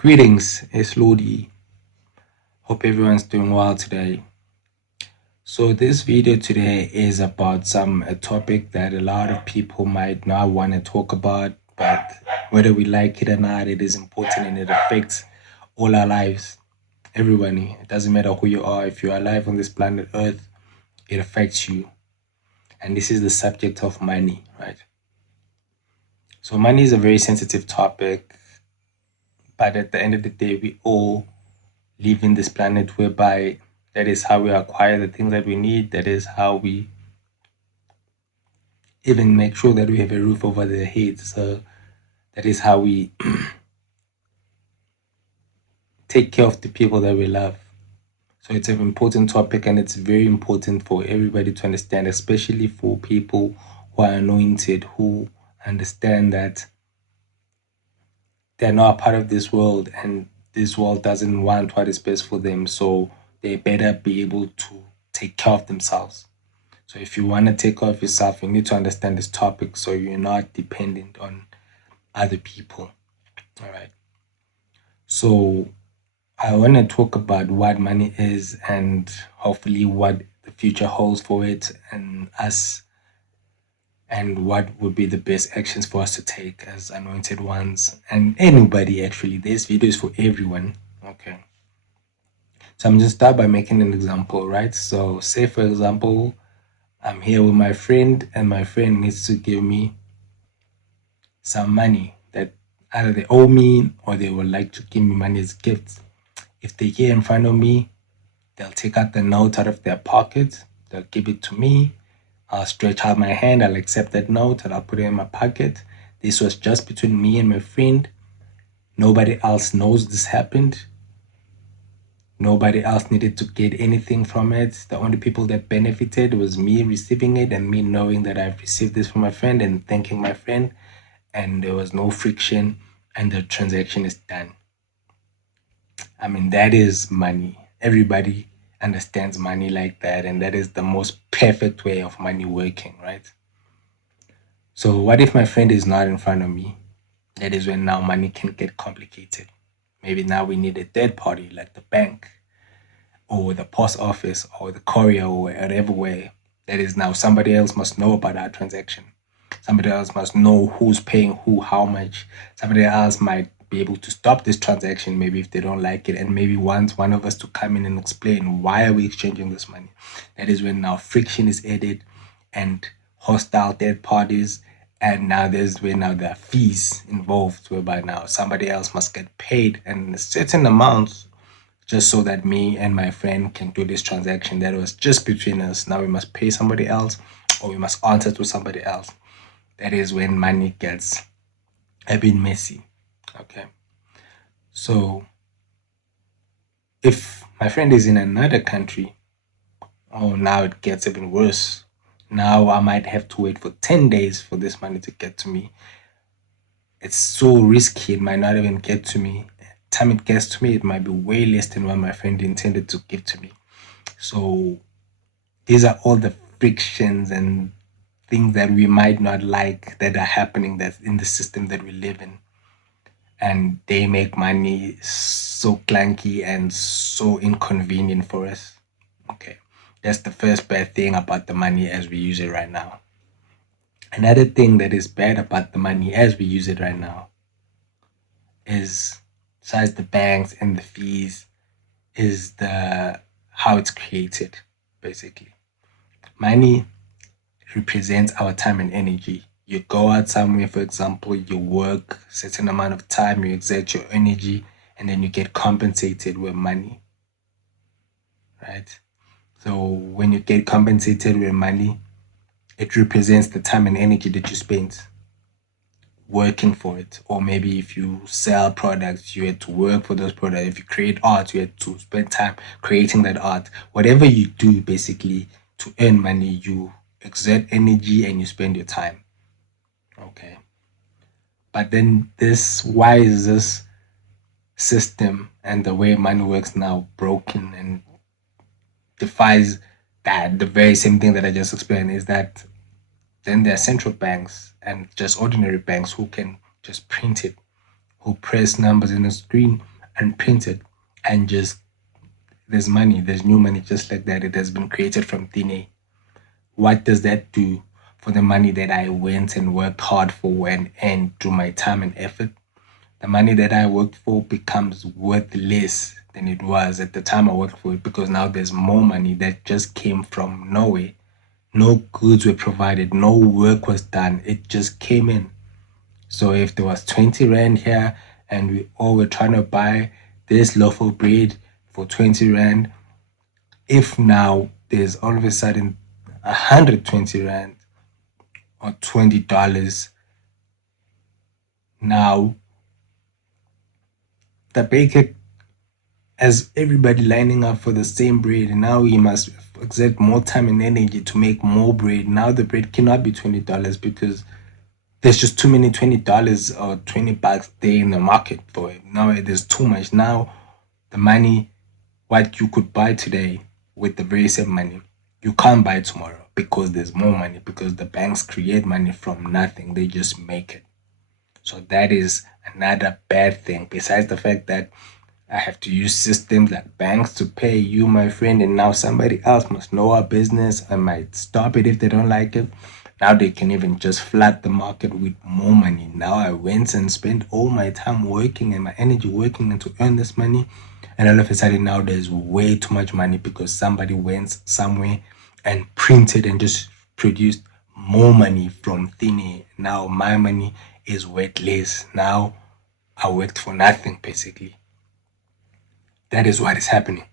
Greetings, it's Lodi. Hope everyone's doing well today. So this video today is about a topic that a lot of people might not want to talk about, but whether we like it or not, it is important and it affects all our lives. Everybody. It doesn't matter who you are. If you are alive on this planet Earth, it affects you. And this is the subject of money, right? So money is a very sensitive topic, but at the end of the day, we all live in this planet whereby that is how we acquire the things that we need. That is how we even make sure that we have a roof over their heads. So that is how we take care of the people that we love. So it's an important topic and it's very important for everybody to understand, especially for people who are anointed, who understand that they're not a part of this world and this world doesn't want what is best for them. So they better be able to take care of themselves. So if you want to take care of yourself, you need to understand this topic so you're not dependent on other people. All right. So I want to talk about what money is and hopefully what the future holds for it and us and what would be the best actions for us to take as anointed ones and anybody actually. This video is for everyone. Okay. So I'm just start by making an example, right? So say for example, I'm here with my friend and my friend needs to give me some money that either they owe me or they would like to give me money as gifts. If they're here in front of me, they'll take out the note out of their pocket, they'll give it to me. I'll stretch out my hand, I'll accept that note, and I'll put it in my pocket. This was just between me and my friend. Nobody else knows this happened. Nobody else needed to get anything from it. The only people that benefited was me receiving it and me knowing that I've received this from my friend and thanking my friend. And there was no friction and the transaction is done. I mean, that is money. Everybody understands money like that, and that is the most perfect way of money working, right? So, what if my friend is not in front of me? That is when now money can get complicated. Maybe now we need a third party like the bank or the post office or the courier or whatever way. That is now somebody else must know about our transaction. Somebody else must know who's paying who, how much. Somebody else might be able to stop this transaction maybe if they don't like it and maybe want one of us to come in and explain why are we exchanging this money. That is when now friction is added and hostile third parties, and now there's where now there are fees involved whereby now somebody else must get paid and a certain amount just so that me and my friend can do this transaction that was just between us. Now we must pay somebody else or we must answer to somebody else. That is when money gets a bit messy. Okay. So if my friend is in another country, oh, now it gets even worse. Now I might have to wait for 10 days for this money to get to me. It's so risky, it might not even get to me. Time it gets to me, it might be way less than what my friend intended to give to me. So these are all the frictions and things that we might not like that are happening that's in the system that we live in. And they make money so clunky and so inconvenient for us. Okay. That's the first bad thing about the money as we use it right now. Another thing that is bad about the money as we use it right now is, besides the banks and the fees, is the how it's created, basically. Money represents our time and energy. You go out somewhere, for example, you work a certain amount of time, you exert your energy, and then you get compensated with money, right? So when you get compensated with money, it represents the time and energy that you spent working for it. Or maybe if you sell products, you had to work for those products. If you create art, you had to spend time creating that art. Whatever you do basically to earn money, you exert energy and you spend your time. Okay. But then this why is this system and the way money works now broken and defies that the very same thing that I just explained is that then there are central banks and just ordinary banks who can just print it, who press numbers in the screen and print it, and just there's money, there's new money just like that. It has been created from thin air. What does that do for the money that I went and worked hard for and through my time and effort? The money that I worked for becomes worth less than it was at the time I worked for it, because now there's more money that just came from nowhere. No goods were provided, no work was done. It just came in. So if there was 20 Rand here and we all were trying to buy this loaf of bread for 20 Rand, if now there's all of a sudden 120 Rand or $20, now the baker has everybody lining up for the same bread, and now he must exert more time and energy to make more bread. Now the bread cannot be $20 because there's just too many $20 or $20 there in the market for it. Now there's too much. Now the money, what you could buy today with the very same money, you can't buy tomorrow because there's more money, because the banks create money from nothing. They just make it. So that is another bad thing. Besides the fact that I have to use systems like banks to pay you, my friend, and now somebody else must know our business and might stop it if they don't like it. Now they can even just flood the market with more money. Now I went and spent all my time working and my energy working and to earn this money. And all of a sudden now there's way too much money because somebody went somewhere and printed and just produced more money from thin air. Now my money is worth less. Now I worked for nothing basically. That is what is happening.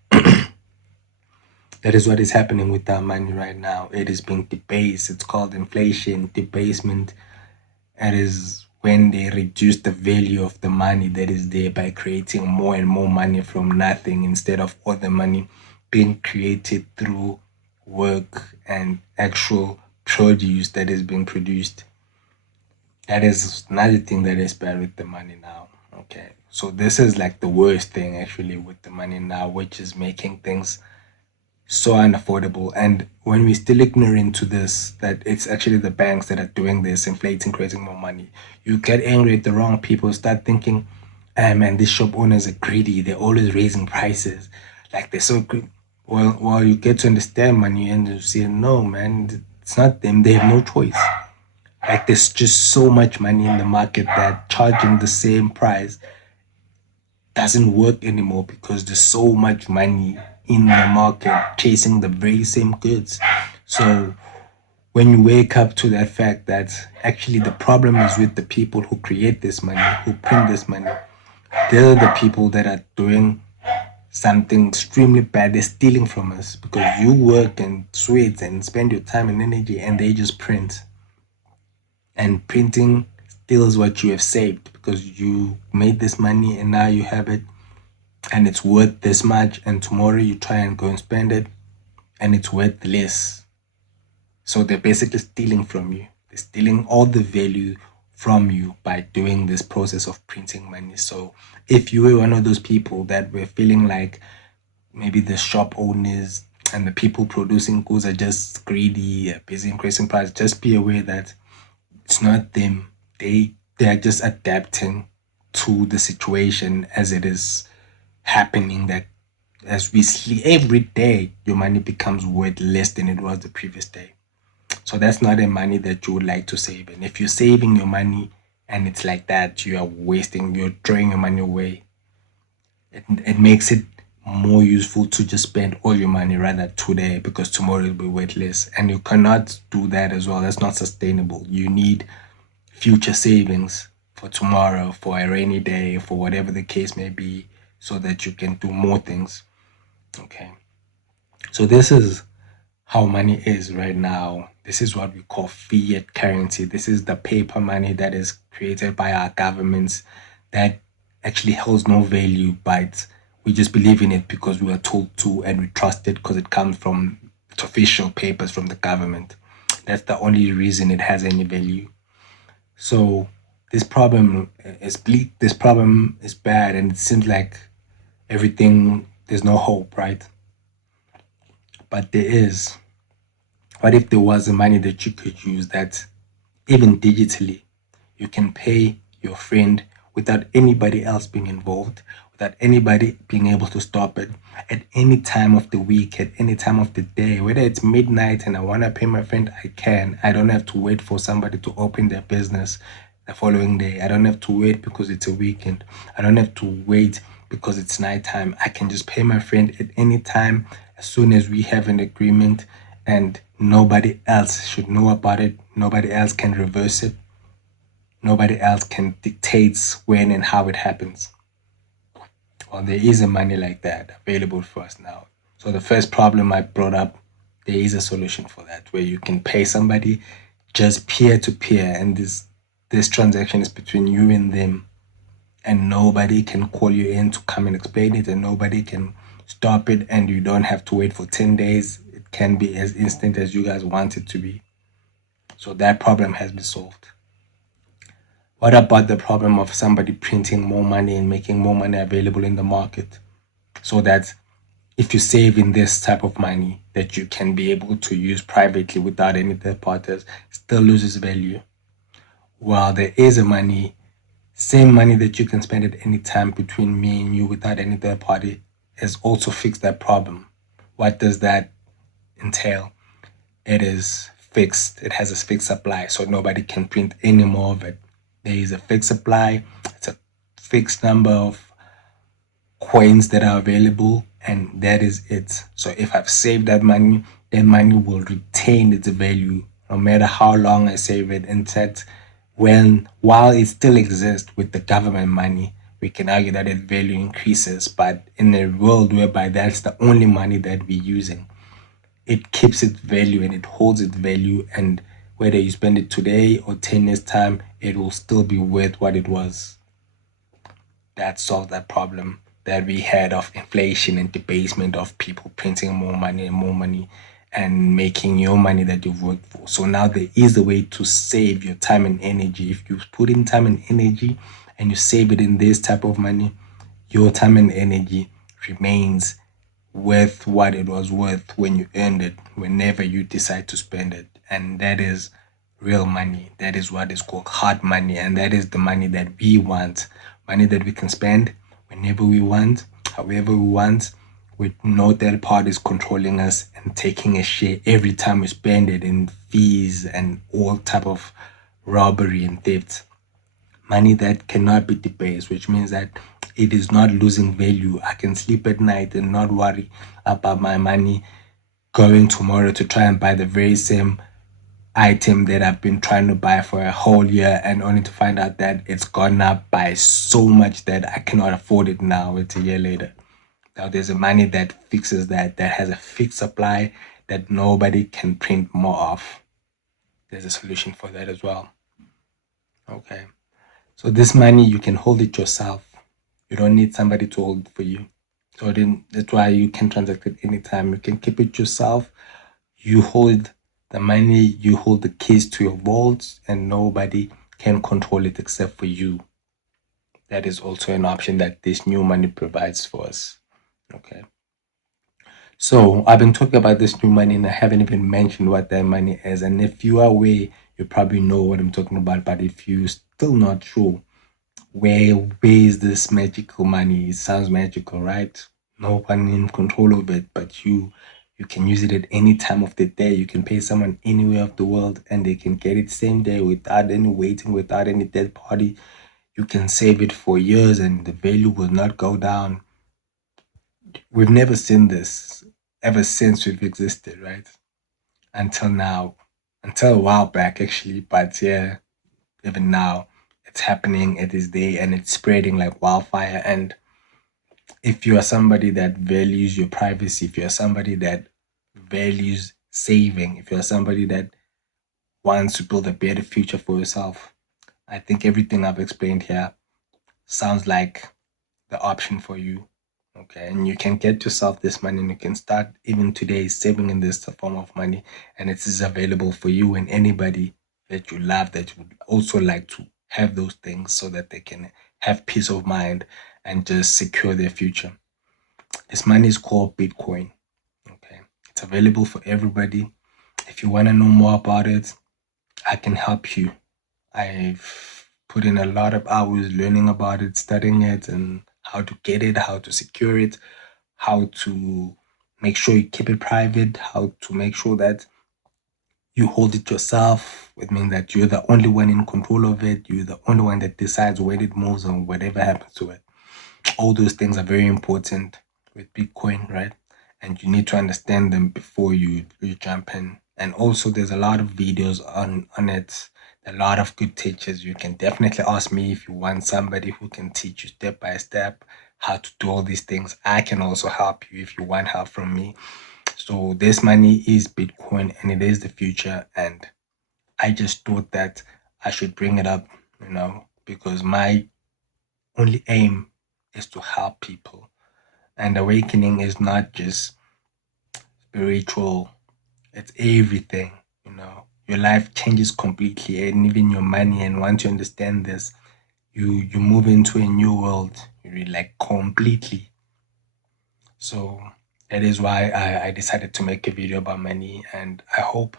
That is what is happening with our money right now. It is being debased. It's called inflation, debasement. It is when they reduce the value of the money that is there by creating more and more money from nothing, instead of all the money being created through work and actual produce that is being produced. That is another thing that is bad with the money now. Okay. So this is like the worst thing actually with the money now, which is making things so unaffordable. And when we're still ignorant to this, that it's actually the banks that are doing this, inflating, creating more money, you get angry at the wrong people, start thinking, ah man, these shop owners are greedy, they're always raising prices. Like they're so good. Well, you get to understand money and you say, no, man, it's not them, they have no choice. Like there's just so much money in the market that charging the same price doesn't work anymore because there's so much money in the market chasing the very same goods. So when you wake up to that fact that actually the problem is with the people who create this money, who print this money, they're the people that are doing something extremely bad. They're stealing from us because you work and sweat and spend your time and energy and they just print. And printing steals what you have saved because you made this money and now you have it and it's worth this much, and tomorrow you try and go and spend it and it's worth less. So they're basically stealing from you. They're stealing all the value from you by doing this process of printing money. So if you were one of those people that were feeling like maybe the shop owners and the people producing goods are just greedy, busy increasing price, just be aware that it's not them. They are just adapting to the situation as it is happening. That as we see every day, your money becomes worth less than it was the previous day. So that's not a money that you would like to save. And if you're saving your money and it's like that, you are wasting, you're throwing your money away. It makes it more useful to just spend all your money rather today, because tomorrow will be worthless. And you cannot do that as well. That's not sustainable. You need future savings for tomorrow, for a rainy day, for whatever the case may be, so that you can do more things. Okay. So this is how money is right now. This is what we call fiat currency. This is the paper money that is created by our governments that actually holds no value, but we just believe in it because we are told to, and we trust it because it comes from official papers from the government. That's the only reason it has any value. So this problem is bleak. This problem is bad, and it seems like everything, there's no hope, right? But there is. What if there was a money that you could use that even digitally you can pay your friend without anybody else being involved, without anybody being able to stop it at any time of the week, at any time of the day, whether it's midnight and I want to pay my friend, I can. I don't have to wait for somebody to open their business the following day. I don't have to wait because it's a weekend. I don't have to wait because it's nighttime. I can just pay my friend at any time as soon as we have an agreement, and nobody else should know about it. Nobody else can reverse it. Nobody else can dictate when and how it happens. Well, there is a money like that available for us now. So the first problem I brought up, there is a solution for that where you can pay somebody just peer to peer, and this transaction is between you and them, and nobody can call you in to come and explain it, and nobody can stop it, and you don't have to wait for 10 days. It can be as instant as you guys want it to be. So that problem has been solved. What about the problem of somebody printing more money and making more money available in the market, so that if you save in this type of money that you can be able to use privately without any third parties, still loses value? Well, there is a money, same money that you can spend at any time between me and you without any third party, has also fixed that problem. What does that entail? It is fixed. It has a fixed supply, so nobody can print any more of it. There is a fixed supply. It's a fixed number of coins that are available, and that is it. So if I've saved that money will retain its value no matter how long I save it. In fact, when while it still exists with the government money, we can argue that its value increases. But in a world whereby that's the only money that we're using, it keeps its value and it holds its value, and whether you spend it today or 10 years time, it will still be worth what it was. That solved that problem that we had of inflation and debasement of people printing more money and making your money that you've worked for. So now there is a way to save your time and energy. If you put in time and energy and you save it in this type of money, your time and energy remains worth what it was worth when you earned it, whenever you decide to spend it. And that is real money. That is what is called hard money. And that is the money that we want. Money that we can spend whenever we want, however we want, with no third parties controlling us and taking a share every time we spend it in fees and all type of robbery and theft. Money that cannot be debased, which means that it is not losing value. I can sleep at night and not worry about my money going tomorrow to try and buy the very same item that I've been trying to buy for a whole year, and only to find out that it's gone up by so much that I cannot afford it now. It's a year later. Now there's a money that fixes that, that has a fixed supply that nobody can print more of. There's a solution for that as well. Okay. So this money, you can hold it yourself. You don't need somebody to hold it for you. So then that's why you can transact it anytime. You can keep it yourself. You hold the money, you hold the keys to your vaults, and nobody can control it except for you. That is also an option that this new money provides for us. Okay. So I've been talking about this new money and I haven't even mentioned what that money is. And if you are aware, you probably know what I'm talking about. But if you're still not sure, where is this magical money? It sounds magical, right? No one in control of it, but you can use it at any time of the day. You can pay someone anywhere of the world and they can get it same day without any waiting, without any third party. You can save it for years and the value will not go down. We've never seen this ever since we've existed, right? Until now. Until a while back actually, but yeah, even now it's happening at this day and it's spreading like wildfire. And if you are somebody that values your privacy, if you're somebody that values saving, if you're somebody that wants to build a better future for yourself, I think everything I've explained here sounds like the option for you. Okay, and you can get yourself this money and you can start even today saving in this form of money, and it is available for you and anybody that you love that would also like to have those things so that they can have peace of mind and just secure their future. This money is called Bitcoin. Okay, it's available for everybody. If you want to know more about it, I can help you. I've put in a lot of hours learning about it, studying it, and how to get it, how to secure it, how to make sure you keep it private, how to make sure that you hold it yourself. It means that you're the only one in control of it. You're the only one that decides when it moves and whatever happens to it. All those things are very important with Bitcoin, right? And you need to understand them before you jump in. And also, there's a lot of videos on it. A lot of good teachers. You can definitely ask me if you want somebody who can teach you step by step how to do all these things. I can also help you if you want help from me. So this money is Bitcoin and it is the future. And I just thought that I should bring it up, because my only aim is to help people. And awakening is not just spiritual, it's everything, Your life changes completely and even your money. And once you understand this, you move into a new world, like completely. So that is why I decided to make a video about money, and I hope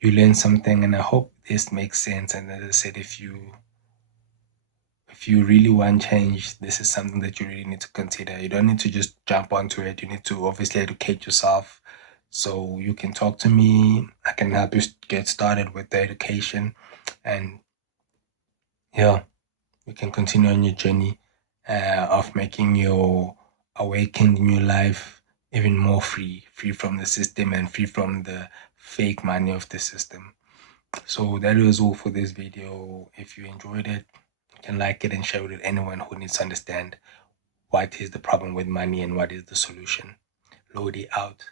you learn something, and I hope this makes sense. And as I said, if you really want change, this is something that you really need to consider. You don't need to just jump onto it. You need to obviously educate yourself. So you can talk to me. I can help you get started with the education, and yeah, you can continue on your journey of making your awakened new life even more free from the system and free from the fake money of the system. So that was all for this video. If you enjoyed it, you can like it and share it with anyone who needs to understand what is the problem with money and what is the solution. Lodi out.